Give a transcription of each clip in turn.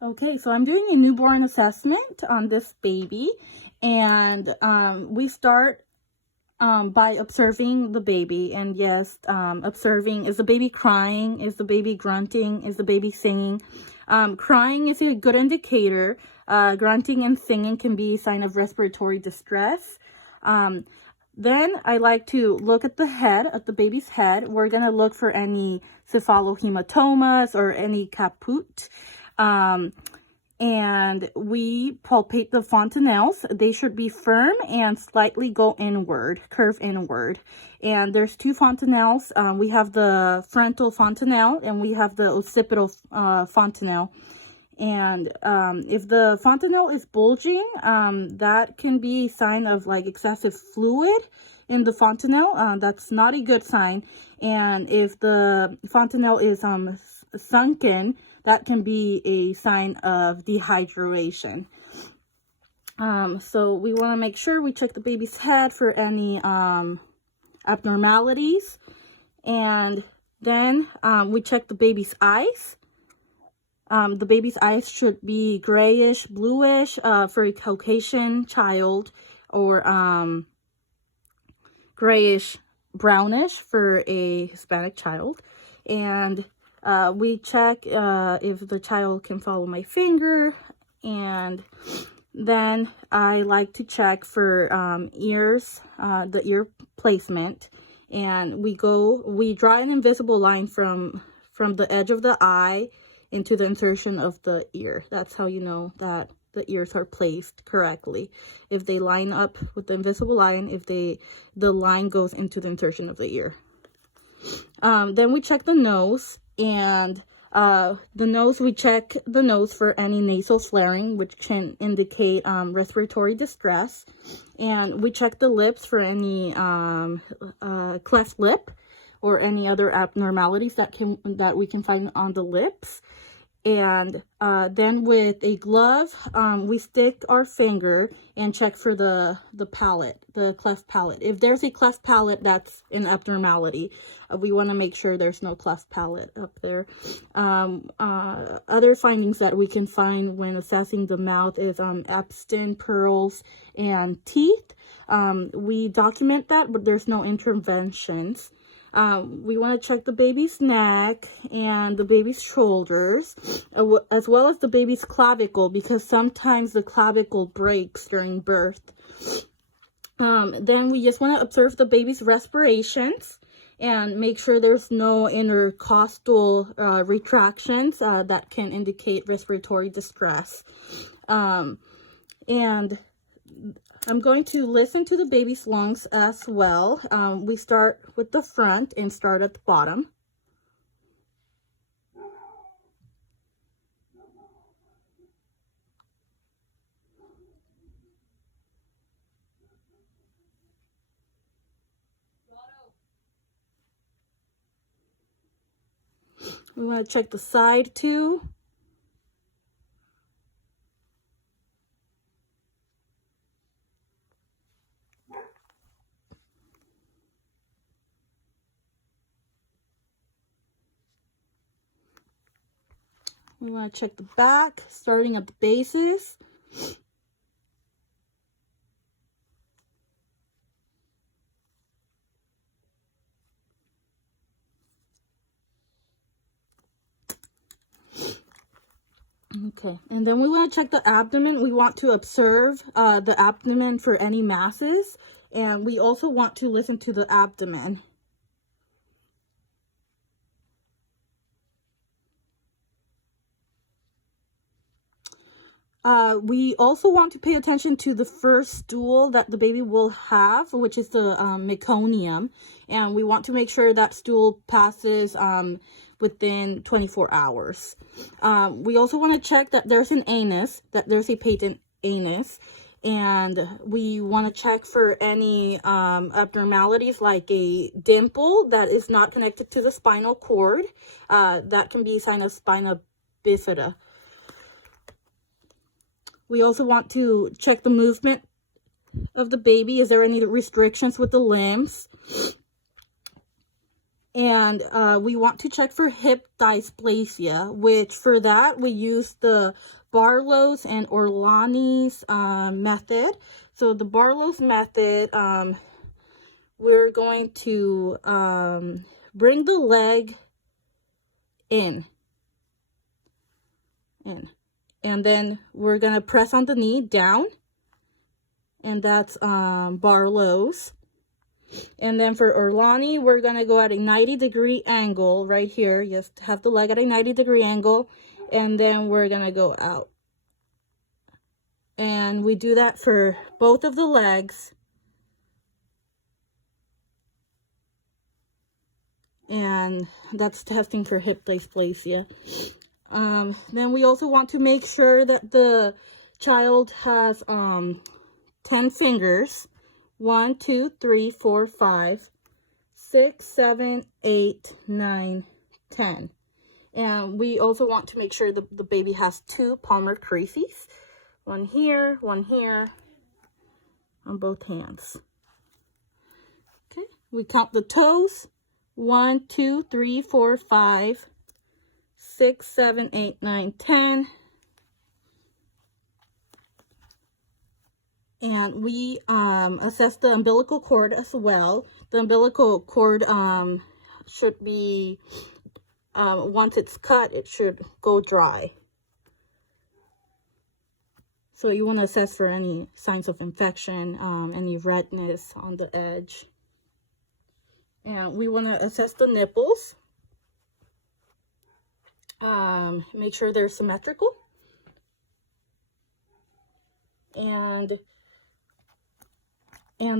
Okay, so I'm doing a newborn assessment on this baby, and we start by observing the baby. And yes, observing, is the baby crying? Is the baby grunting? Is the baby singing? Crying is a good indicator. Grunting and singing can be a sign of respiratory distress. Then I like to look at the head, at the baby's head. We're going to look for any cephalohematomas or any caput. And we palpate the fontanelles. They should be firm and slightly go inward, curve inward. And there's two fontanelles. We have the frontal fontanelle and we have the occipital fontanelle. And if the fontanelle is bulging, that can be a sign of like excessive fluid in the fontanelle. That's not a good sign. And if the fontanelle is sunken, that can be a sign of dehydration. So we want to make sure we check the baby's head for any abnormalities. And then we check the baby's eyes. The baby's eyes should be grayish, bluish for a Caucasian child, or grayish, brownish for a Hispanic child. And we check if the child can follow my finger. And then I like to check for ears, the ear placement. And we draw an invisible line from the edge of the eye into the insertion of the ear. That's how you know that the ears are placed correctly. If they line up with the invisible line, if the line goes into the insertion of the ear. Then we check the nose, and we check the nose for any nasal flaring, which can indicate respiratory distress. And we check the lips for any cleft lip or any other abnormalities that we can find on the lips. And then with a glove, we stick our finger and check for the palate, the cleft palate. If there's a cleft palate, that's an abnormality. We want to make sure there's no cleft palate up there. Other findings that we can find when assessing the mouth is Epstein, pearls, and teeth. We document that, but there's no interventions. We want to check the baby's neck and the baby's shoulders, as well as the baby's clavicle, because sometimes the clavicle breaks during birth. Then we just want to observe the baby's respirations and make sure there's no intercostal retractions that can indicate respiratory distress. And I'm going to listen to the baby's lungs as well. We start with the front and start at the bottom. We want to check the side too. We want to check the back, starting at the bases. Okay, and then we want to check the abdomen. We want to observe the abdomen for any masses, and we also want to listen to the abdomen. We also want to pay attention to the first stool that the baby will have, which is the meconium, and we want to make sure that stool passes within 24 hours. We also want to check that there's an anus, that there's a patent anus, and we want to check for any abnormalities like a dimple that is not connected to the spinal cord. That can be a sign of spina bifida. We also want to check the movement of the baby. Is there any restrictions with the limbs? And we want to check for hip dysplasia, which for that we use the Barlow's and Orlani's method. So the Barlow's method, we're going to bring the leg in, and then we're gonna press on the knee down, and that's Barlow's. And then for Orlani, we're gonna go at a 90-degree angle right here. Just have the leg at a 90-degree angle, and then we're gonna go out. And we do that for both of the legs. And that's testing for hip dysplasia. Then we also want to make sure that the child has 10 fingers. 1, 2, 3, 4, 5, 6, 7, 8, 9, 10. And we also want to make sure the baby has 2 palmar creases. One here on both hands. Okay, we count the toes. 1, 2, 3, 4, 5, 6, 7, 8, 9, 10. And we assess the umbilical cord as well. The umbilical cord should be, once it's cut, it should go dry. So you want to assess for any signs of infection, any redness on the edge. And we want to assess the nipples. Make sure they're symmetrical. And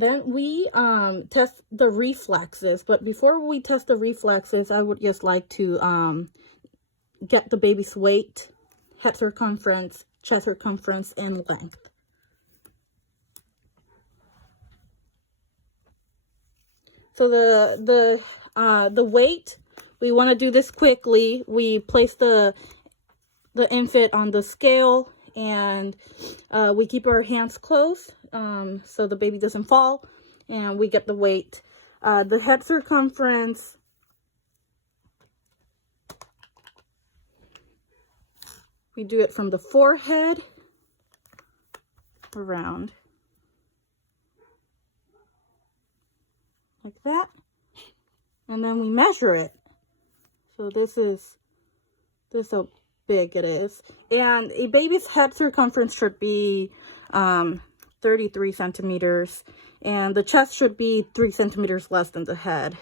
then we test the reflexes. But before we test the reflexes, I would just like to get the baby's weight, head circumference, chest circumference, and length. So the weight, we want to do this quickly. We place the infant on the scale, and we keep our hands closed so the baby doesn't fall, and we get the weight. The head circumference, we do it from the forehead around like that, and then we measure it. So this is how big it is. And a baby's head circumference should be 33 centimeters, and the chest should be 3 centimeters less than the head.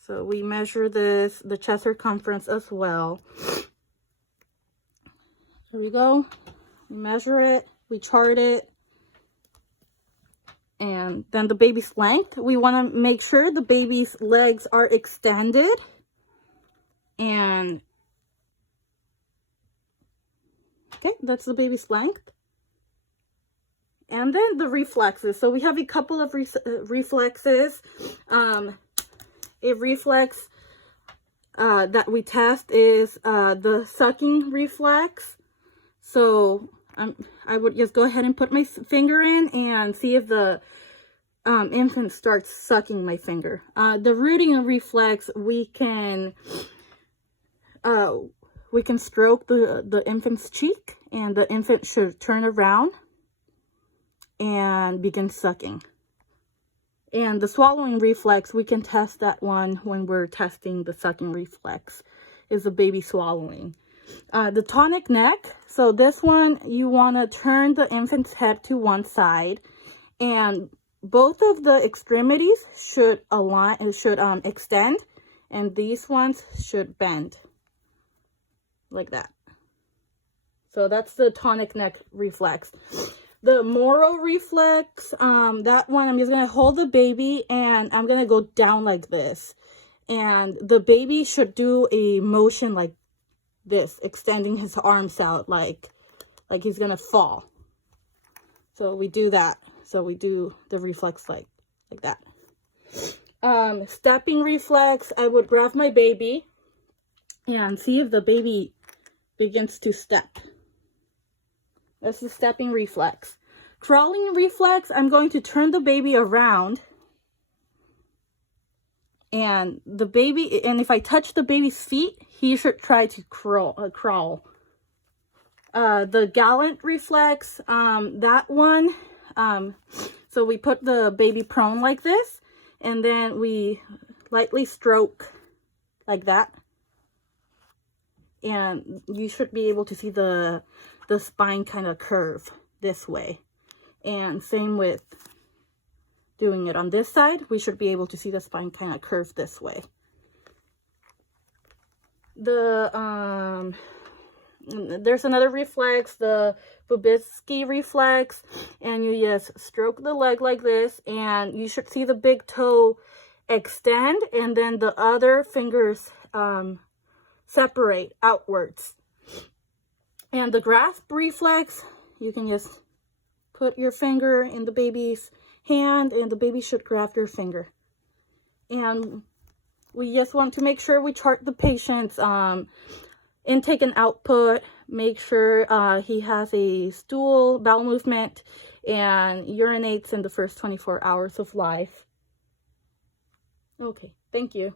So we measure the chest circumference as well. There we go. We measure it, we chart it. And then the baby's length, we want to make sure the baby's legs are extended. And okay, that's the baby's length. And then the reflexes. So we have a couple of reflexes. A reflex that we test is the sucking reflex. So I would just go ahead and put my finger in and see if the infant starts sucking my finger. The rooting reflex, we can stroke the infant's cheek, and the infant should turn around and begin sucking. And the swallowing reflex, we can test that one when we're testing the sucking reflex, is the baby swallowing. The tonic neck, so this one, you want to turn the infant's head to one side, and both of the extremities should extend, and these ones should bend like that. So that's the tonic neck reflex. The Moro reflex, that one, I'm just going to hold the baby and I'm going to go down like this. And the baby should do a motion like this, extending his arms out like he's going to fall. So we do that. So we do the reflex like that. Stepping reflex, I would grab my baby and see if the baby begins to step. That's the stepping reflex. Crawling reflex, I'm going to turn the baby around And the baby, and if I touch the baby's feet, he should try to crawl. The Gallant reflex, that one, so we put the baby prone like this, and then we lightly stroke like that. And you should be able to see the spine kind of curve this way. And same with doing it on this side, we should be able to see the spine kind of curve this way. There's another reflex, the Babinski reflex, and you just stroke the leg like this, and you should see the big toe extend, and then the other fingers separate outwards. And the grasp reflex, you can just put your finger in the baby's hand, and the baby should grab your finger. And we just want to make sure we chart the patient's intake and output, make sure he has a stool, bowel movement, and urinates in the first 24 hours of life. Okay, thank you.